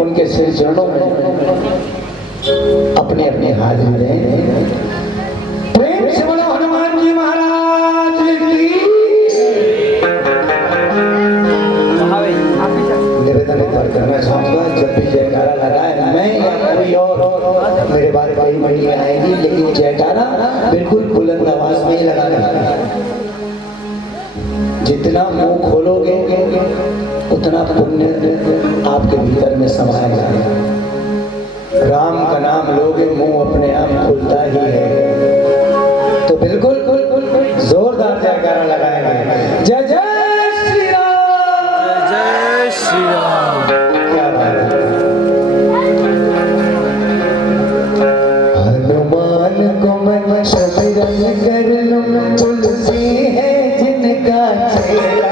उनके श्री चरणों में अपने अपने हाजिर दें। प्रेम से बोलो हनुमान जी महाराज की। निवेदन करना चाहूंगा, जब भी जयकारा लगाए, मैं या कोई और मेरे बारे भाई मनी आएगी, लेकिन जयकारा बिल्कुल बुलंद आवाज में ही लगाना। जितना मुंह खोलोगे उतना पुण्य आपके भीतर में समाएगा। राम का नाम लोगे, मुंह अपने आप खुलता ही है। तो बिल्कुल जोरदार जयकारा लगाएंगे। जय जय श्री राम, जय श्री राम। क्या बात है। हनुमान को मैं शबरन कर लूं, तुलसी है जिनका चेला।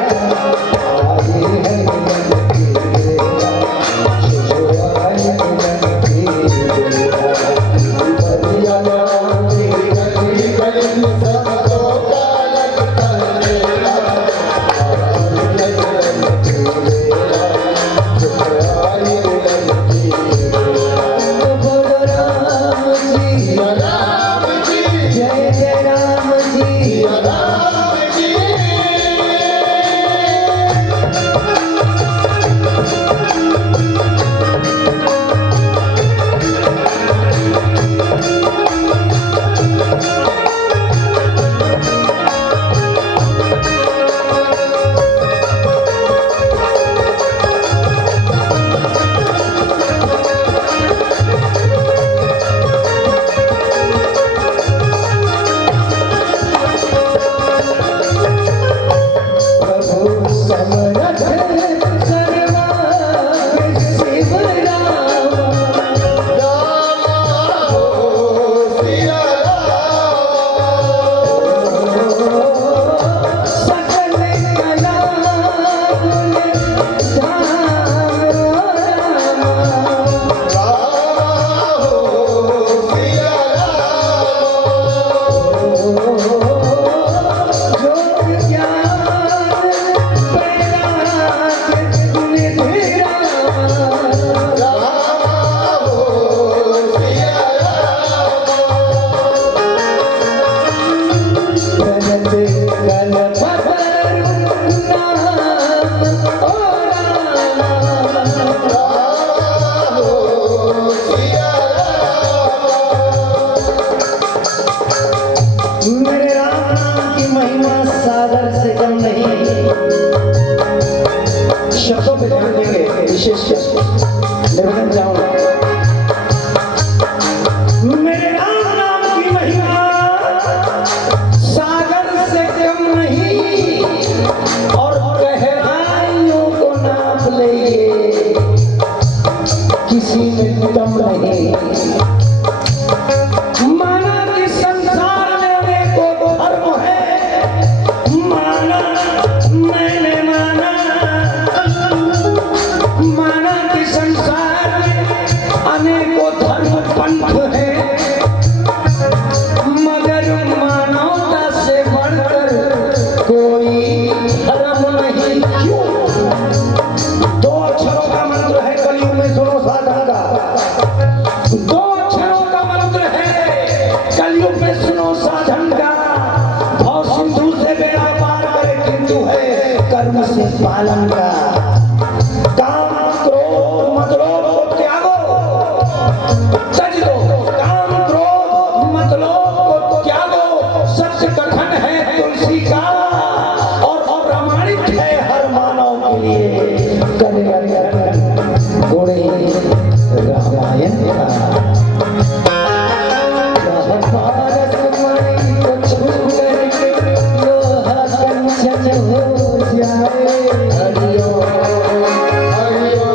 पे ध्यान देंगे विशेष निवेदन चाहूंगा। मेरे राम नाम की महिमा सागर से कम नहीं, और गहराइयों को नाप लेंगे किसी में कम नहीं। माना कि संसार में अनेकों धर्म है, माना मैंने माना कि संसार में अनेकों धर्म पंथ है, मगर मानवता से बढ़कर कोई धर्म नहीं। क्यों? दो अक्षरों का मंत्र है कलयुग में, सुनो साधन का। दो अक्षरों का मंत्र है कलयुग में, सुनो साधन का। भव सिंधु से बेड़ा पार करे किंतु है कर्म से पालन का। काम क्रोध मत लोभ को त्यागो, तज दो। काम क्रोध मत लोभ को त्यागो, सत्य कथन है तुलसी का, और प्रमाणित है हर मानव के लिए। करे गुण रामायण का। भारत मणि को छू करके लोहा कंचन हो जाए। हरिओ हरिओ हरिओ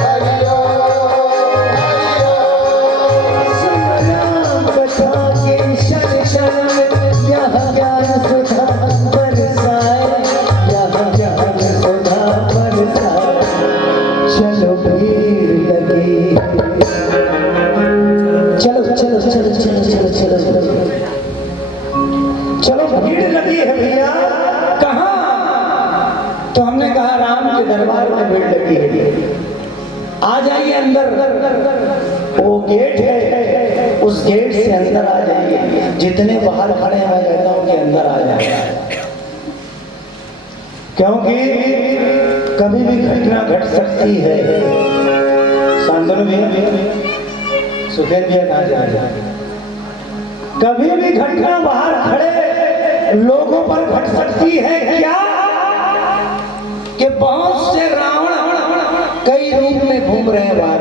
हरिओ। सुनाम कथा के क्षण क्षण में यह ज्ञान सुधा बरसाए, यह ज्ञान सुधा बरसाए। चलो भीड़ लगी, चलो चलो चलो चलो चलो चलो चलो भीड़ लगी है भैया। कहाँ? तो हमने कहा राम के दरबार में भीड़ लगी है, आ जाइए अंदर। वो गेट है, उस गेट से अंदर आ जाइए। जितने बाहर खड़े हैं मैं कहता हूँ कि अंदर आ जाए, क्योंकि कभी भी घटना घट सकती है। शांतनु भी सुखेन भी कहा जाए, कभी भी घटना बाहर खड़े लोगों पर घट सकती है। क्या कि बहुत से रावण कई रूप में घूम रहे हैं बाहर,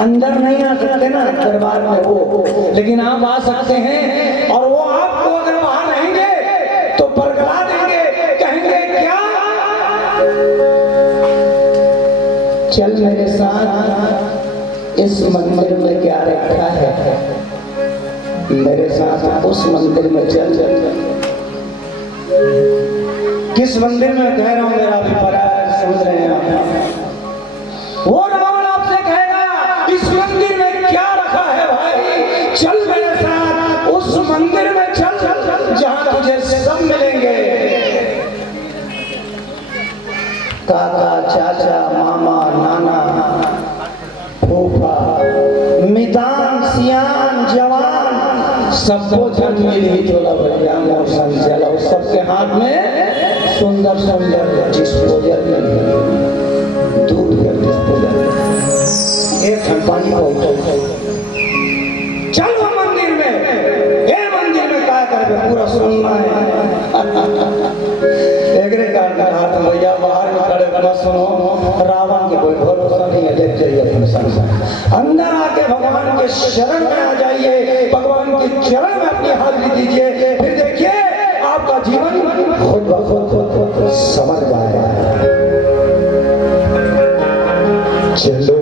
अंदर नहीं आ सकते ना दरबार में वो, लेकिन आप आ सकते हैं। और वो आपको अगर बाहर रहेंगे तो बरगला देंगे, कहेंगे क्या चल मेरे साथ इस मंदिर में क्या रखा है, मेरे साथ उस मंदिर में चल। किस मंदिर में कह रहा हूं मेरा अभिप्राय समझ रहे हैं आप? वो रावण आपसे कहेगा इस मंदिर में क्या रखा है भाई, चल मेरे साथ उस मंदिर में चल जहां तुझे सब मिलेंगे। काका चाचा मामा नाना फूफा मितान सियान जवान सबको जन्म मिली चोला भैया मौसम चला। सबके हाथ में सुंदर सुंदर डिस्पोजल में दूध का डिस्पोजल, एक पानी का उठो। चल वो मंदिर में, ये मंदिर में क्या कर पूरा सुनना है। एग्रे कार हाथ भैया बाहर में खड़े खड़ा सुनो, रावण के कोई भरोसा नहीं है। देख जाइए अपने संसार अंदर आके भगवान के शरण में आ जाइए, भगवान के चरण में अपनी हाजिरी दीजिए, फिर देखिए आपका जीवन खुद ब खुद समझ पाएगा। चलो